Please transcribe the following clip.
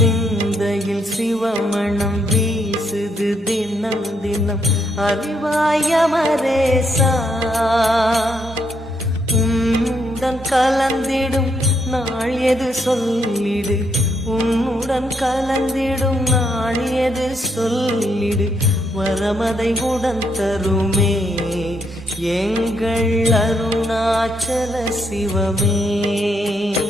சிந்தையில் சிவமணம் வீசுது தினம் தினம் அறிவாயமரேசா உன்னுடன் கலந்திடும் நாள் எது சொல்லிடு உன்னுடன் கலந்திடும் நாள் எது சொல்லிடு வரமதை உடன் தருமே எங்கள் அருணாச்சல சிவமே.